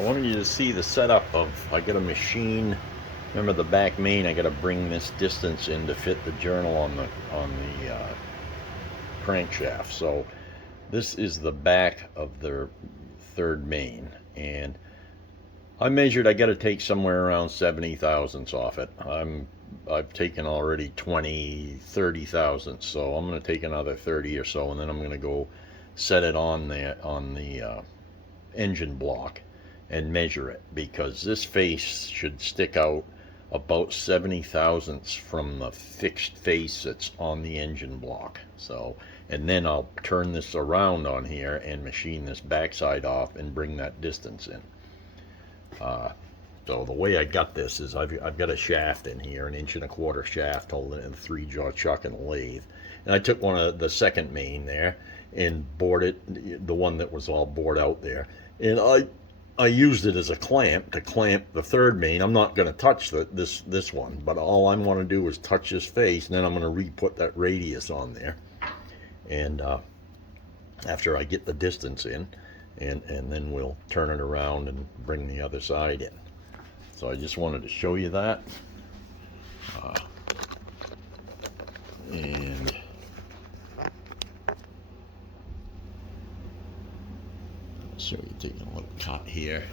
I wanted you to see the setup of, I got a machine, remember the back main, I got to bring this distance in to fit the journal on the crankshaft. So this is the back of the third main, and I measured, I got to take somewhere around 70 thousandths off it. I've taken already 30 thousandths, so I'm going to take another 30 or so, and then I'm going to go set it on the engine block and measure it, because this face should stick out about 70 thousandths from the fixed face that's on the engine block. So, and then I'll turn this around on here and machine this backside off and bring that distance in. So the way I got this is I've got a shaft in here, an 1.25 inch shaft holding it in a 3-jaw chuck and a lathe. And I took one of the second main there and bored it, the one that was all bored out there. And I used it as a clamp to clamp the third main. I'm not going to touch this one, but all I want to do is touch this face, and then I'm going to re-put that radius on there. And after I get the distance in, and then we'll turn it around and bring the other side in. So I just wanted to show you that. And I'll show you taking a little cut here.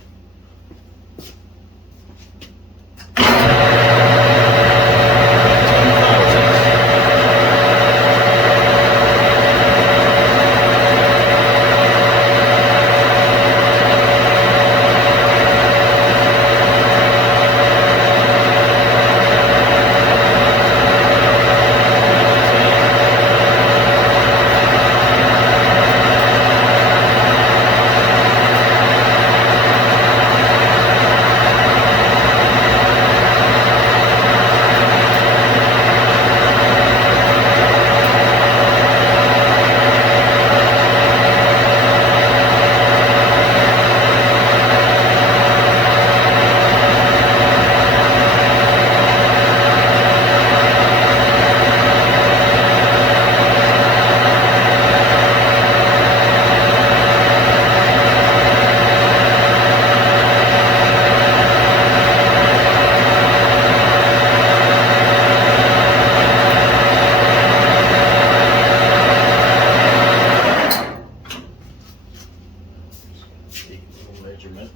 Measurement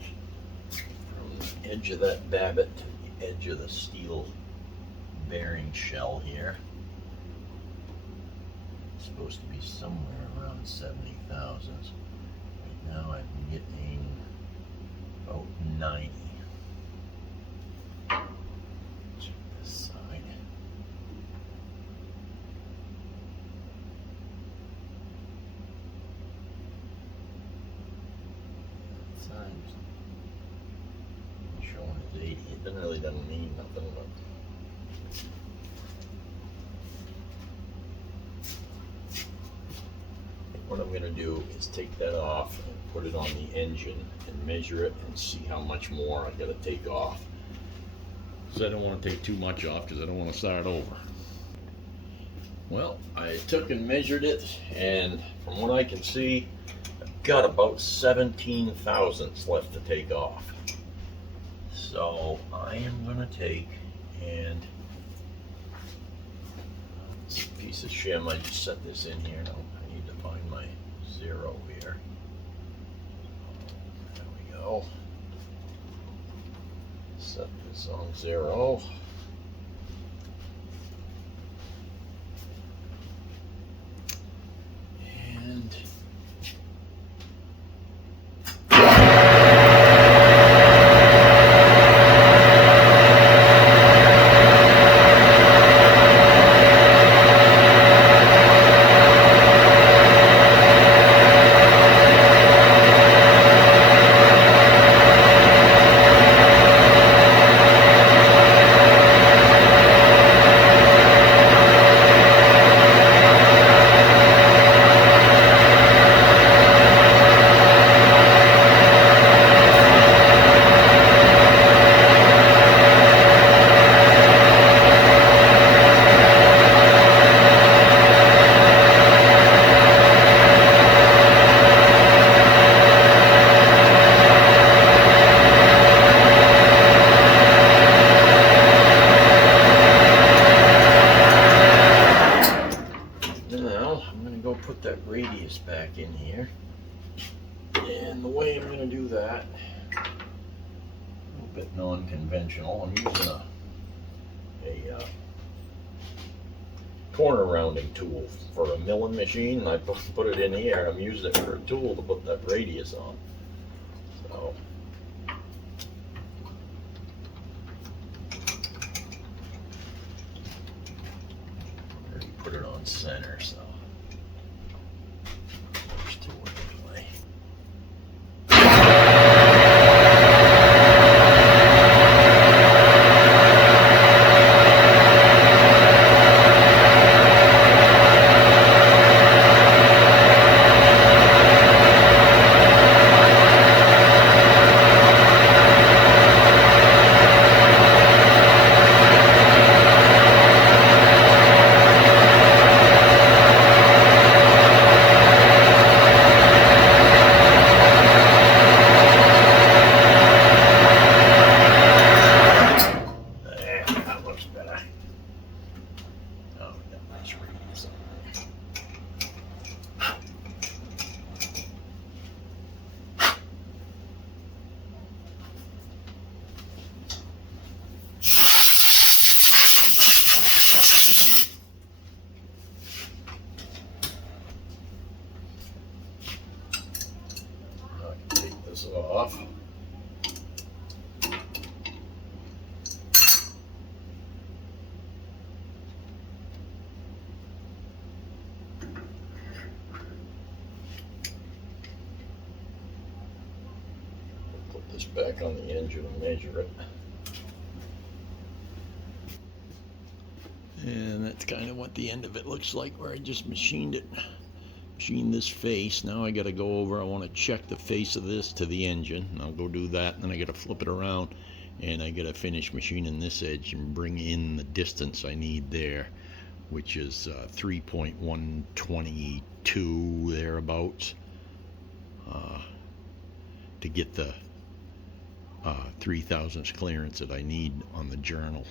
from the edge of that babbitt to the edge of the steel bearing shell here. It's supposed to be somewhere around 70 thousandths. Right now I'm getting about 90. Check this side. Showing it's 80. It really doesn't mean nothing, but what I'm going to do is take that off and put it on the engine and measure it and see how much more I got to take off. So I don't want to take too much off because I don't want to start over. Well, I took and measured it, and from what I can see, I've got about 17 thousandths left to take off. So I am going to take, and it's a piece of shim. I just set this in here. Now I need to find my 0 here. There we go. Set this on 0. And bit non-conventional. I'm using a corner rounding tool for a milling machine. I put it in here. I'm using it for a tool to put that radius on. So already put it on center, so there's two anyway. This off. Put this back on the engine and measure it. And that's kind of what the end of it looks like, where I just machined it. Machined this face. Now I got to go over, I want to check the face of this to the engine, and I'll go do that, and then I got to flip it around, and I got to finish machining this edge and bring in the distance I need there, which is 3.122 thereabouts, to get the 3 thousandths clearance that I need on the journal.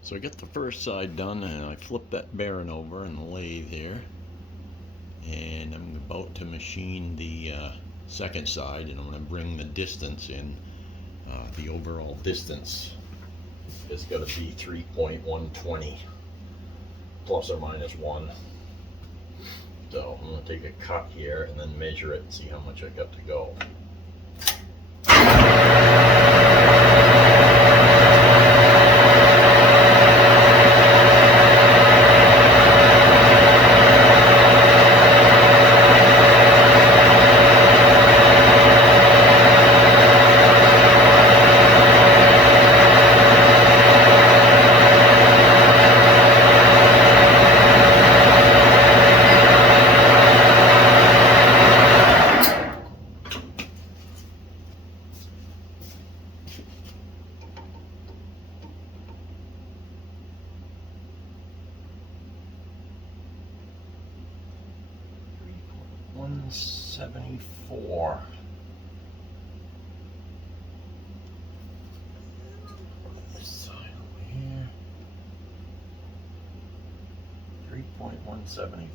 So I got the first side done, and I flipped that bearing over in the lathe here, and I'm about to machine the second side, and I'm going to bring the distance in. The overall distance is going to be 3.120 plus or minus 1. So I'm going to take a cut here and then measure it and see how much I got to go. $174. This side over here. 3.174.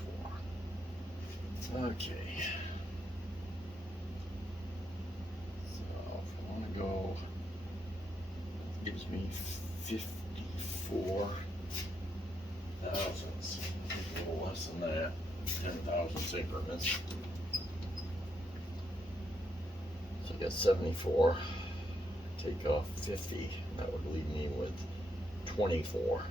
Okay. So if I want to go, it gives me 54 thousandths. A little less than that. 10 thousandths increments. So I got 74. Take off 50. That would leave me with 24.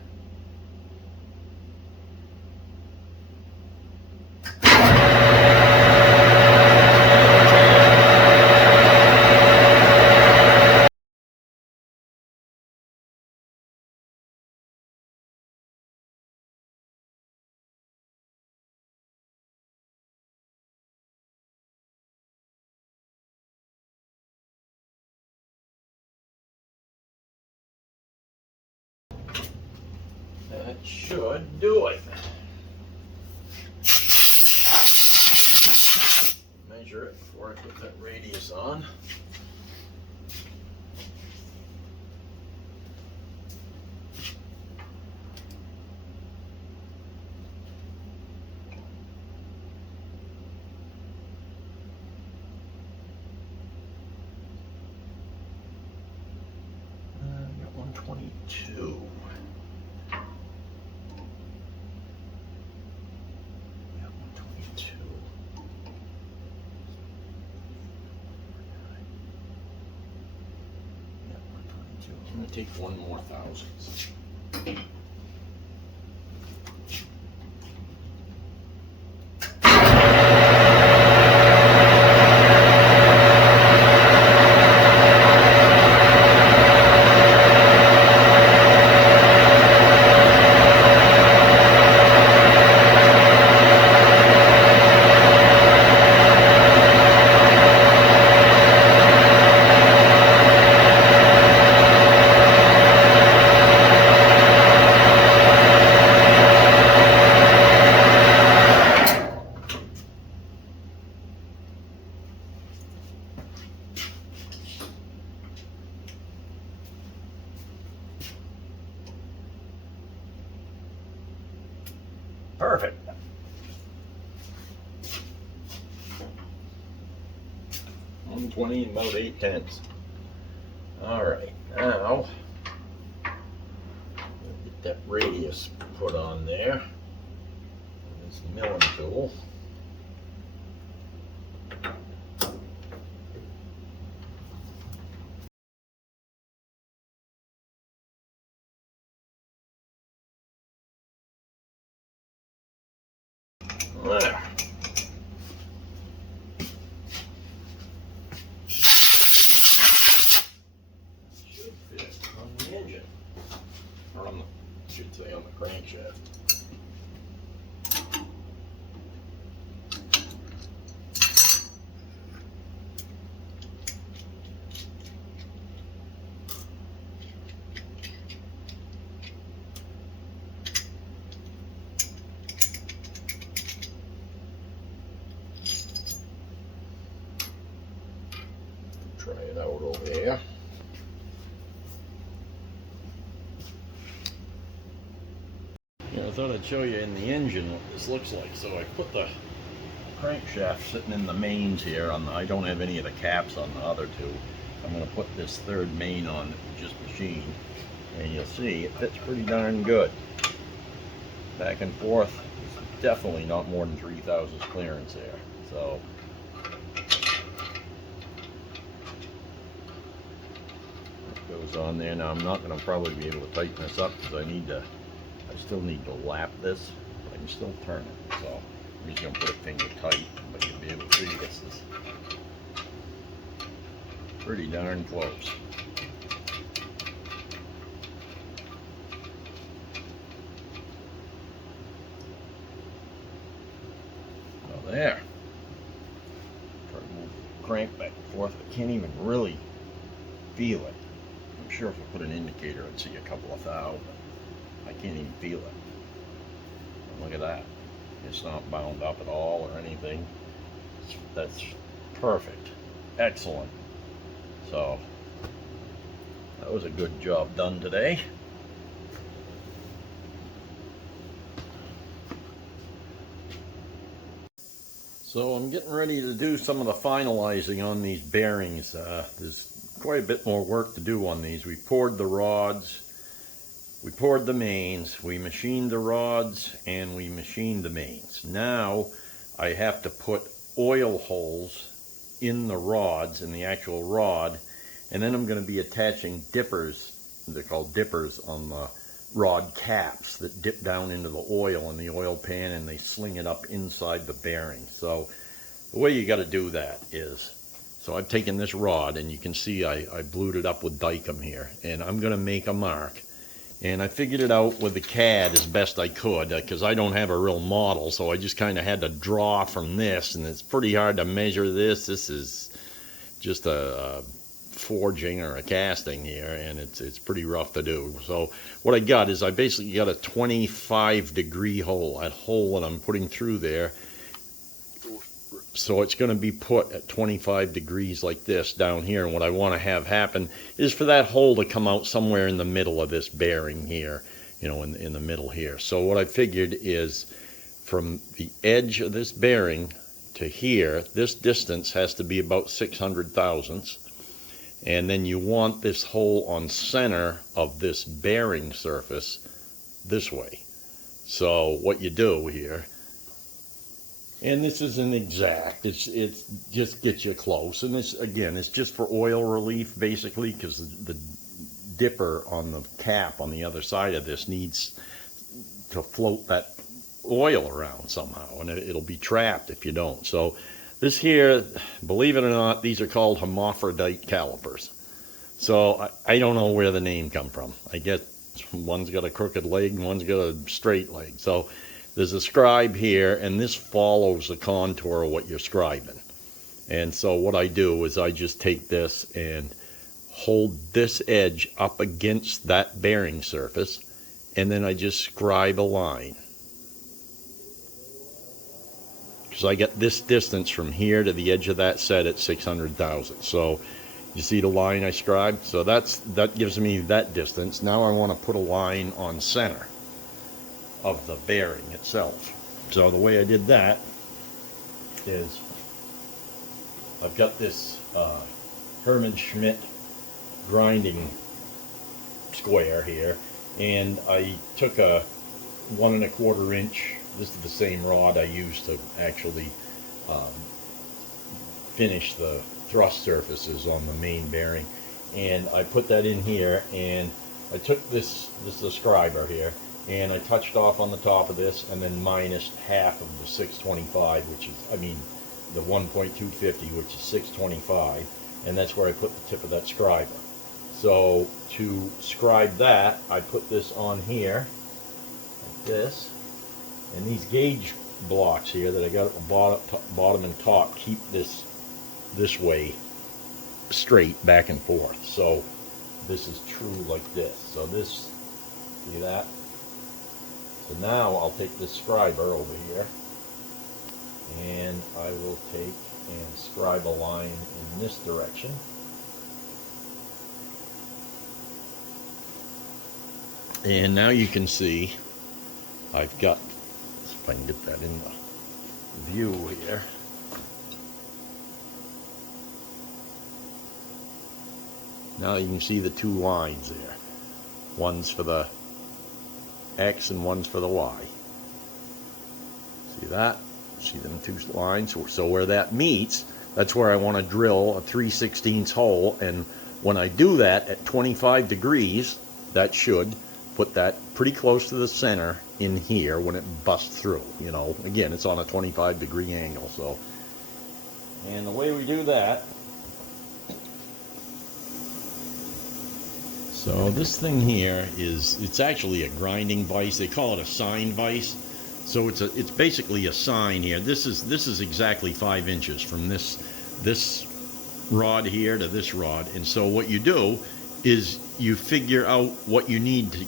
That should do it. Measure it before I put that radius on. 122. Yeah, 122. Yeah, 122. I'm going to take one more thousandths. Perfect. 120 and about 8/10. All right, now get that radius put on there. This milling tool. There. Should fit on the engine, or on the, I should say on the crankshaft. Try it out over here. Yeah, I thought I'd show you in the engine what this looks like. So I put the crankshaft sitting in the mains here. I don't have any of the caps on the other two. I'm going to put this third main on that we just machined, and you'll see it fits pretty darn good. Back and forth, it's definitely not more than 3 thousandths clearance there. So goes on there. Now I'm not going to probably be able to tighten this up because I still need to lap this, but I can still turn it. So I'm just going to put it finger tight, but you'll be able to see this is pretty darn close. Well, there. Try to move the crank back and forth. I can't even really feel it. I'm sure if I put an indicator, I'd see a couple of thou, but I can't even feel it. And look at that. It's not bound up at all or anything. That's perfect. Excellent. So, that was a good job done today. So I'm getting ready to do some of the finalizing on these bearings. There's quite a bit more work to do on these. We poured the rods, we poured the mains, we machined the rods, and we machined the mains. Now I have to put oil holes in the rods, in the actual rod, and then I'm going to be attaching dippers, they're called dippers, on the rod caps that dip down into the oil in the oil pan, and they sling it up inside the bearing. So the way you got to do that is, so I've taken this rod, and you can see I blued it up with Dykem here, and I'm going to make a mark. And I figured it out with the CAD as best I could, because I don't have a real model, so I just kind of had to draw from this, and it's pretty hard to measure this. This is just a forging or a casting here, and it's pretty rough to do. So what I got is I basically got a 25-degree hole, that hole that I'm putting through there. So it's going to be put at 25 degrees like this down here, and what I want to have happen is for that hole to come out somewhere in the middle of this bearing here, you know, in the middle here. So what I figured is from the edge of this bearing to here, this distance has to be about 600 thousandths. And then you want this hole on center of this bearing surface this way. So what you do here, and this isn't exact, it's just gets you close, and this again, it's just for oil relief basically, because the dipper on the cap on the other side of this needs to float that oil around somehow, and it'll be trapped if you don't. So this here, believe it or not, these are called hermaphrodite calipers. So I don't know where the name come from. I guess one's got a crooked leg and one's got a straight leg. So there's a scribe here, and this follows the contour of what you're scribing. And so what I do is I just take this and hold this edge up against that bearing surface, and then I just scribe a line. Because I get this distance from here to the edge of that set at 600,000. So you see the line I scribed? So that gives me that distance. Now I want to put a line on center of the bearing itself. So the way I did that is I've got this Herman Schmidt grinding square here, and I took a 1 1/4 inch. This is the same rod I used to actually finish the thrust surfaces on the main bearing, and I put that in here, and I took this is a scriber here, and I touched off on the top of this, and then minus half of the 625, which is, I mean, the 1.250, which is 625, and that's where I put the tip of that scriber. So to scribe that, I put this on here, like this, and these gauge blocks here that I got at the bottom and top keep this way straight back and forth. So this is true like this. So this, see that? So now I'll take this scriber over here, and I will take and scribe a line in this direction. And now you can see I've got, if I can get that in the view here. Now you can see the two lines there. One's for the X and one's for the Y. See that? See them two lines? So where that meets, that's where I want to drill a 3/16 hole. And when I do that at 25 degrees, that should put that pretty close to the center in here when it busts through. You know, again, it's on a 25-degree angle. So, and the way we do that, so this thing here it's actually a grinding vise. They call it a sine vise. So it's basically a sine here. This is exactly 5 inches from this rod here to this rod. And so what you do is you figure out what you need to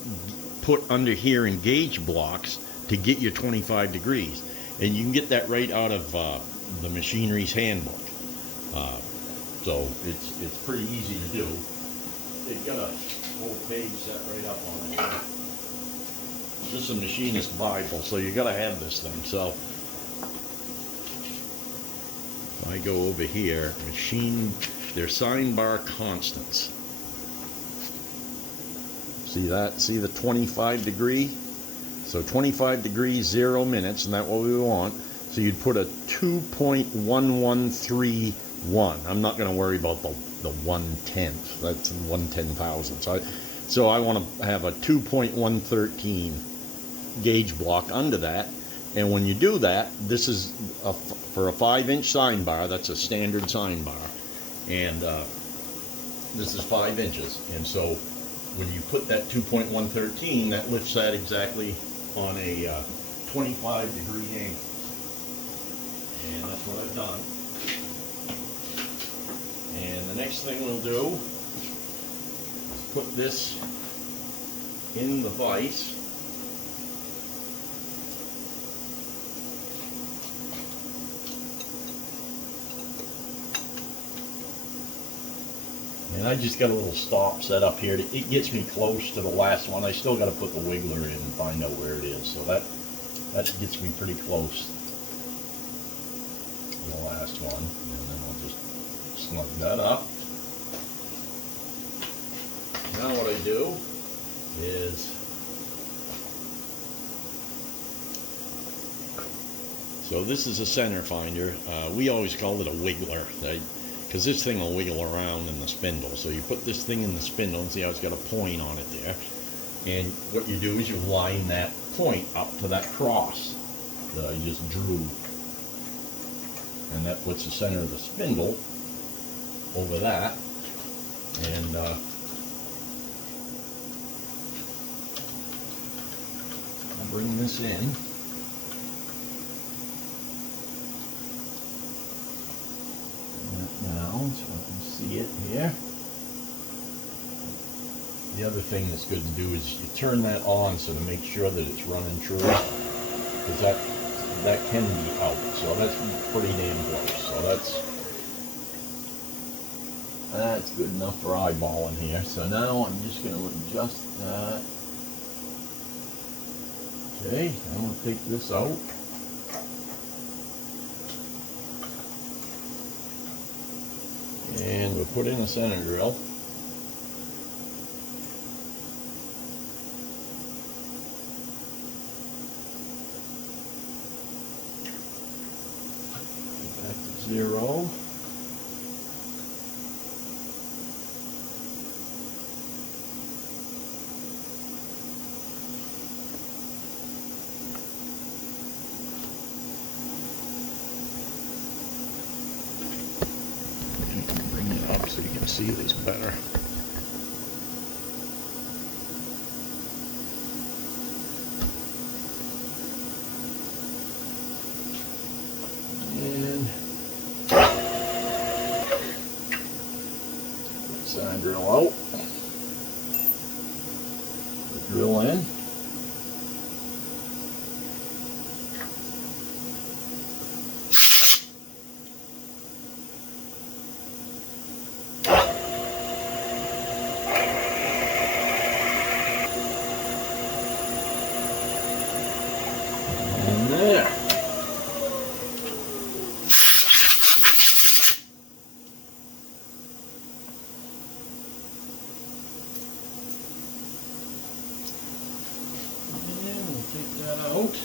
put under here in gauge blocks to get your 25 degrees. And you can get that right out of the machinery's handbook. So it's pretty easy to do. They've got a whole page set right up on it. This is a machinist Bible, so you got to have this thing. So if I go over here, they're sine bar constants. See that? See the 25 degree? So 25 degrees, 0 minutes, and that's what we want. So you'd put a 2.1131. I'm not going to worry about the 1/10. That's 1/10,000. So I want to have a 2.113 gauge block under that. And when you do that, this is for a 5-inch sine bar. That's a standard sine bar. And this is 5 inches. And so when you put that 2.113, that lifts that exactly on a 25-degree angle. And that's what I've done. And the next thing we'll do is put this in the vise. And I just got a little stop set up here. It gets me close to the last one. I still got to put the wiggler in and find out where it is. So that gets me pretty close to the last one. And then I'll just snug that up. now what I do is, so this is a center finder. We always called it a wiggler, because this thing will wiggle around in the spindle. So you put this thing in the spindle and see how it's got a point on it there. And what you do is you line that point up to that cross that I just drew. And that puts the center of the spindle over that. And I'll bring this in. Now, so I can see it here. The other thing that's good to do is you turn that on so to make sure that it's running true, because that can be out. So that's pretty damn close. So that's good enough for eyeballing here. So now I'm just going to adjust that. Okay, I'm going to take this out. And we'll put in a center drill. Back to 0. So you can see this better. And put the side drill out. The drill in. There. And we'll take that out.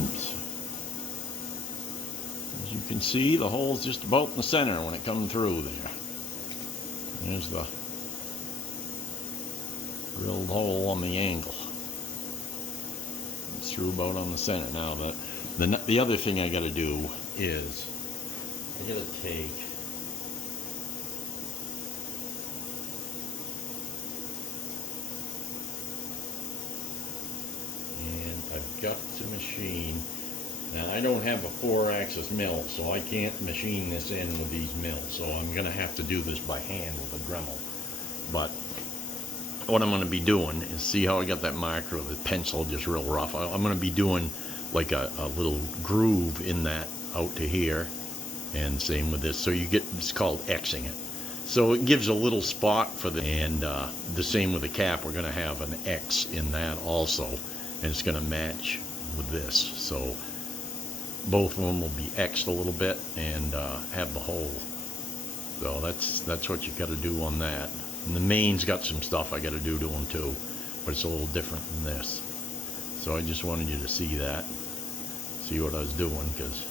Oops. As you can see, the hole's just about in the center when it comes through there. There's the drilled hole on the angle. It's through about on the center. Now the other thing I got to do is I got to take and I've got to machine. Now I don't have a 4-axis mill, so I can't machine this in with these mills. So I'm going to have to do this by hand with a Dremel. But what I'm going to be doing is, see how I got that marker with the pencil just real rough. I'm going to be doing like a little groove in that out to here, and same with this. So you get, it's called Xing it. So it gives a little spot for the, and the same with the cap. We're going to have an X in that also, and it's going to match with this. So both of them will be X'd a little bit and have the hole. So that's what you got to do on that. And the main's got some stuff I got to do to them too, but it's a little different than this. So I just wanted you to see that, see what I was doing, because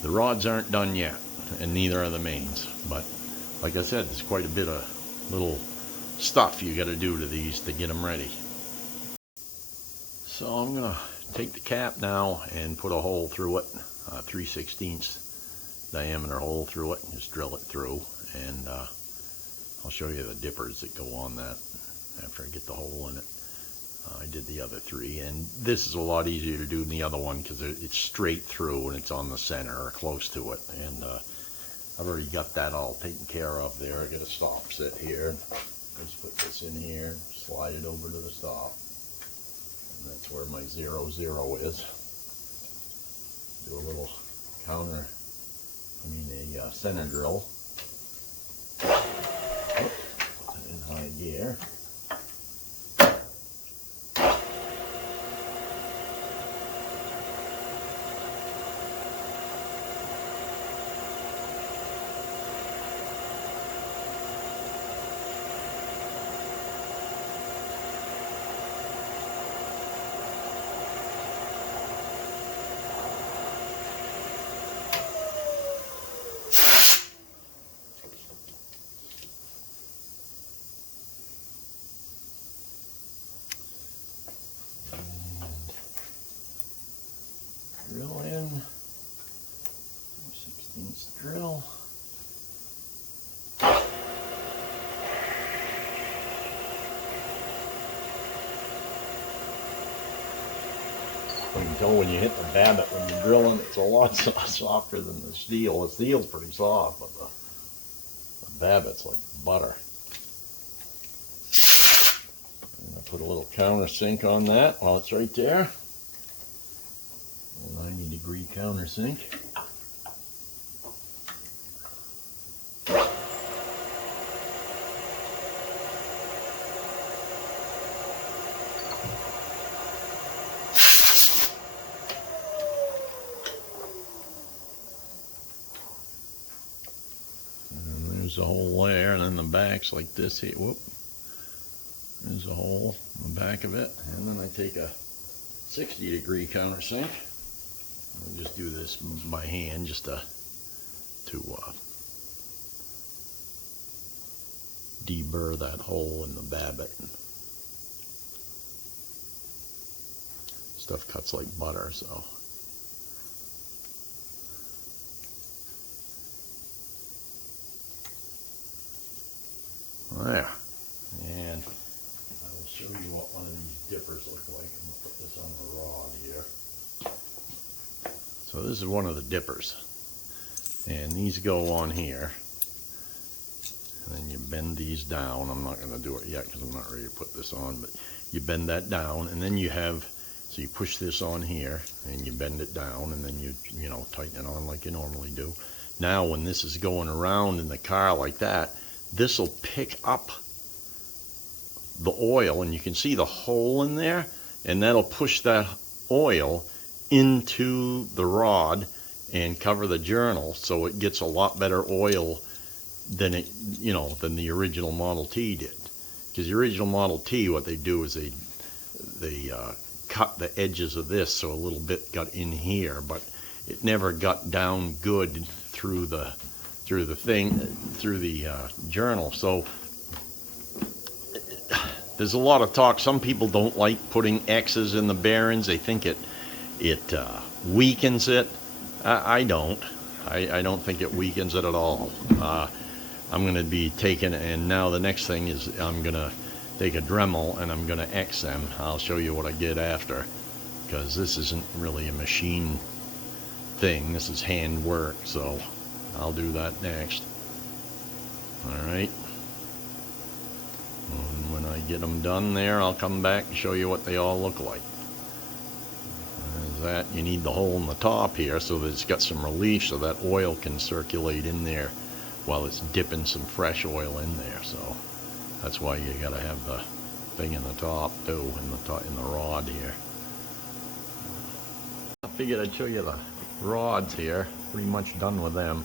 the rods aren't done yet, and neither are the mains. But like I said, there's quite a bit of little stuff you got to do to these to get them ready. So I'm gonna take the cap now and put a hole through it, 3/16 diameter hole through it, and just drill it through, and I'll show you the dippers that go on that after I get the hole in it. I did the other 3, and this is a lot easier to do than the other one because it's straight through and it's on the center or close to it, and I've already got that all taken care of there. I got a stop set here. Just put this in here, slide it over to the stop. And that's where my 0, 0 is. Do a little a center drill. Put it in high gear. You can tell when you hit the babbitt when you're drilling, it's a lot softer than the steel. The steel's pretty soft, but the babbit's like butter. I'm gonna put a little countersink on that while it's right there. A 90-degree countersink. There's a hole there, and then the back's like this here. Whoop. There's a hole in the back of it. And then I take a 60-degree countersink. I'll just do this by hand just to deburr that hole in the babbitt. Stuff cuts like butter, so. There. And I will show you what one of these dippers look like. I'm going to put this on the rod here. So this is one of the dippers. And these go on here. And then you bend these down. I'm not going to do it yet because I'm not ready to put this on. But you bend that down, and then you have, so you push this on here, and you bend it down, and then you know, tighten it on like you normally do. Now when this is going around in the car like that, this will pick up the oil, and you can see the hole in there, and that'll push that oil into the rod and cover the journal, so it gets a lot better oil than than the original Model T did. Because the original Model T, what they do is they cut the edges of this so a little bit got in here, but it never got down good through the journal. So there's a lot of talk. Some people don't like putting X's in the bearings. They think it weakens it. I don't. I don't think it weakens it at all. I'm going to be taking, and now the next thing is I'm going to take a Dremel and I'm going to X them. I'll show you what I get after, because this isn't really a machine thing. This is hand work, so I'll do that next. Alright. And when I get them done there, I'll come back and show you what they all look like. There's that. You need the hole in the top here so that it's got some relief so that oil can circulate in there while it's dipping some fresh oil in there. So that's why you got to have the thing in the top too, in the rod here. I figured I'd show you the rods here. Pretty much done with them.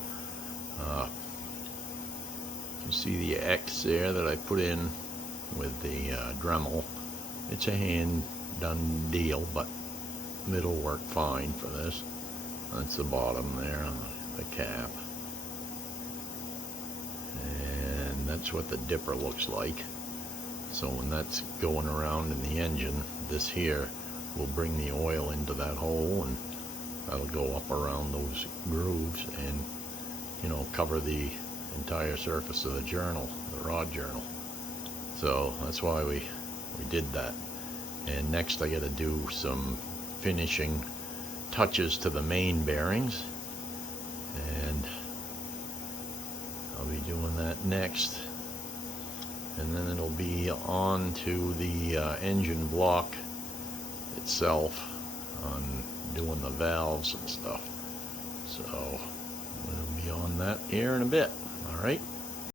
You see the X there that I put in with the Dremel. It's a hand done deal, but it'll work fine for this. That's the bottom there on the cap. And that's what the dipper looks like. So when that's going around in the engine, this here will bring the oil into that hole, and that'll go up around those grooves and, you know, cover the entire surface of the journal, the rod journal. So that's why we did that. And next I got to do some finishing touches to the main bearings, and I'll be doing that next. And then it'll be on to the engine block itself, on doing the valves and stuff. So we'll be on that here in a bit. Alright,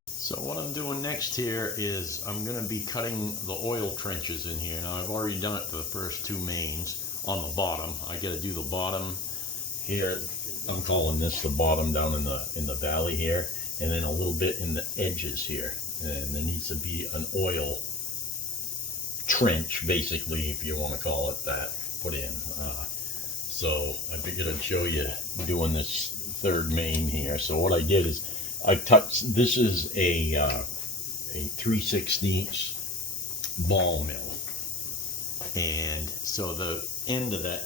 so what I'm doing next here is I'm going to be cutting the oil trenches in here. Now I've already done it to the first two mains on the bottom. I got to do the bottom here. I'm calling this the bottom down in the valley here, and then a little bit in the edges here. And there needs to be an oil trench, basically, if you want to call it that, put in. So I figured I'd show you doing this third main here. So what I did is I touched, this is a 3/16 ball mill, and so the end of that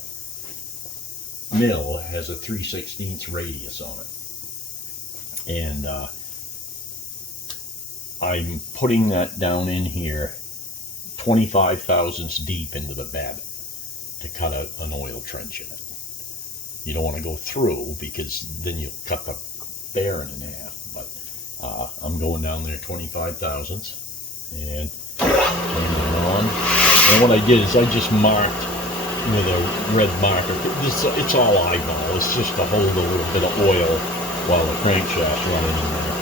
mill has a 3/16 radius on it, and I'm putting that down in here 25 thousandths deep into the babbitt, to cut an oil trench in it. You don't want to go through because then you'll cut the bearing in half. But I'm going down there 25 thousandths and turning it on. And what I did is I just marked with a red marker. It's all eyeball. It's just to hold a little bit of oil while the crankshaft's running in there.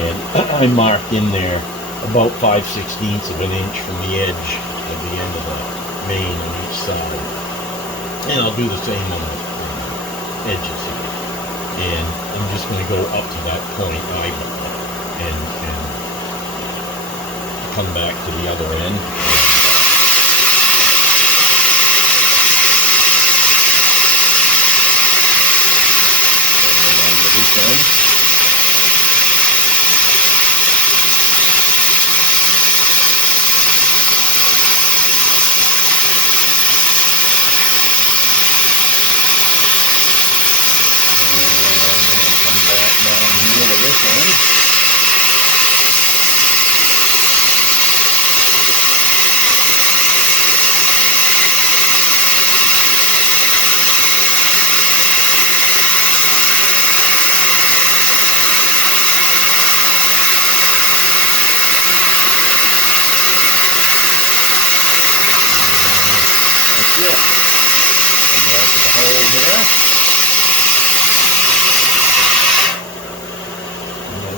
And I marked in there about 5/16 of an inch from the edge of the end of the main on each side. And I'll do the same on the edges here. And I'm just going to go up to that point eyeball and come back to the other end. This end.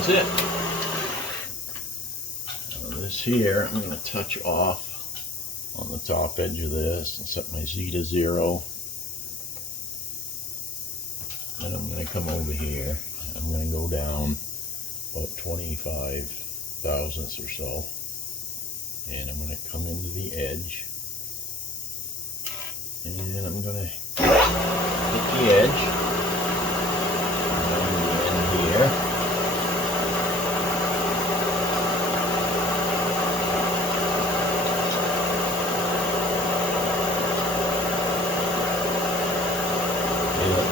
It. This here, I'm going to touch off on the top edge of this and set my Z to 0. Then I'm going to come over here. I'm going to go down about 25 thousandths or so. And I'm going to come into the edge. And I'm going to hit the edge. Down the end here.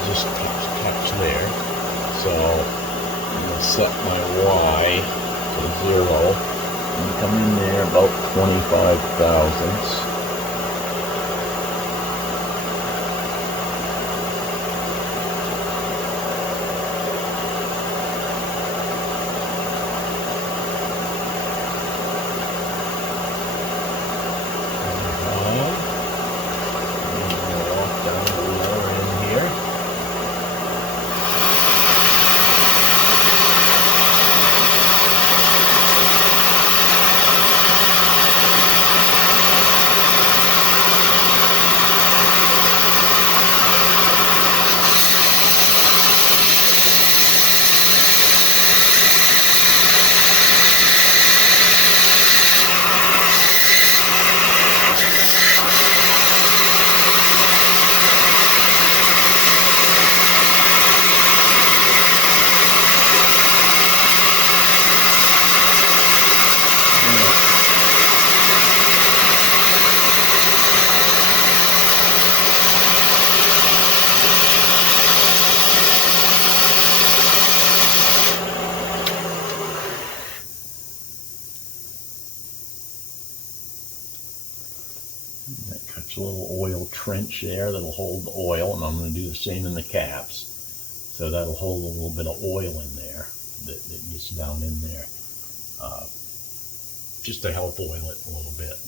Just touch there. So I'm going to set my Y to 0 and come in there about 25 thousandths. That cuts a little oil trench there that'll hold the oil, and I'm going to do the same in the caps. So that'll hold a little bit of oil in there that gets down in there, just to help oil it a little bit.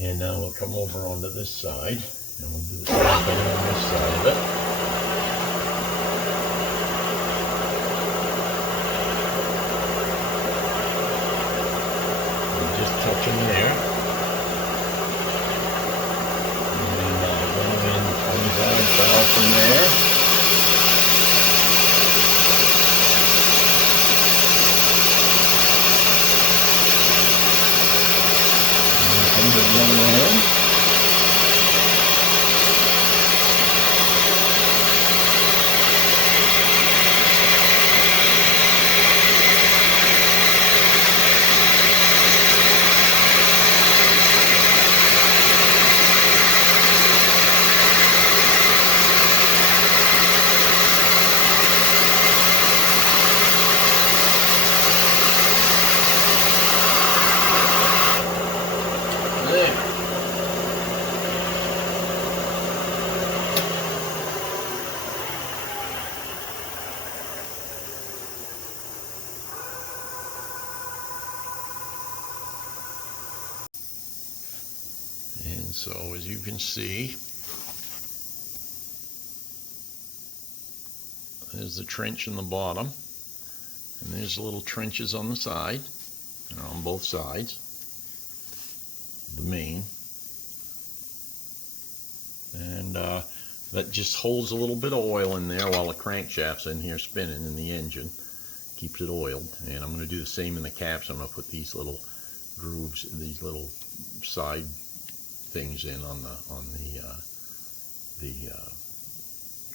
And now we'll come over onto this side, and we'll do the same thing on this side of it. Just touch them there. And go in 25 thou from there. And come to the other end. So as you can see, there's the trench in the bottom, and there's little trenches on the side, on both sides, the main. And that just holds a little bit of oil in there while the crankshaft's in here spinning in the engine. Keeps it oiled. And I'm going to do the same in the caps. I'm going to put these little grooves, these little side things in on the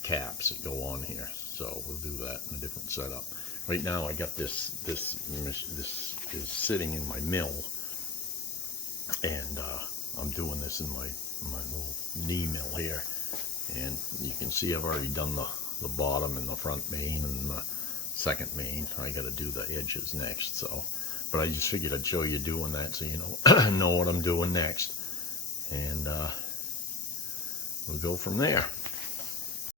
caps that go on here. So we'll do that in a different setup. Right now I got this is sitting in my mill, and I'm doing this in my little knee mill here, and you can see I've already done the bottom and the front main and the second main. I got to do the edges next. So, but I just figured I'd show you doing that so you know what I'm doing next, and we'll go from there.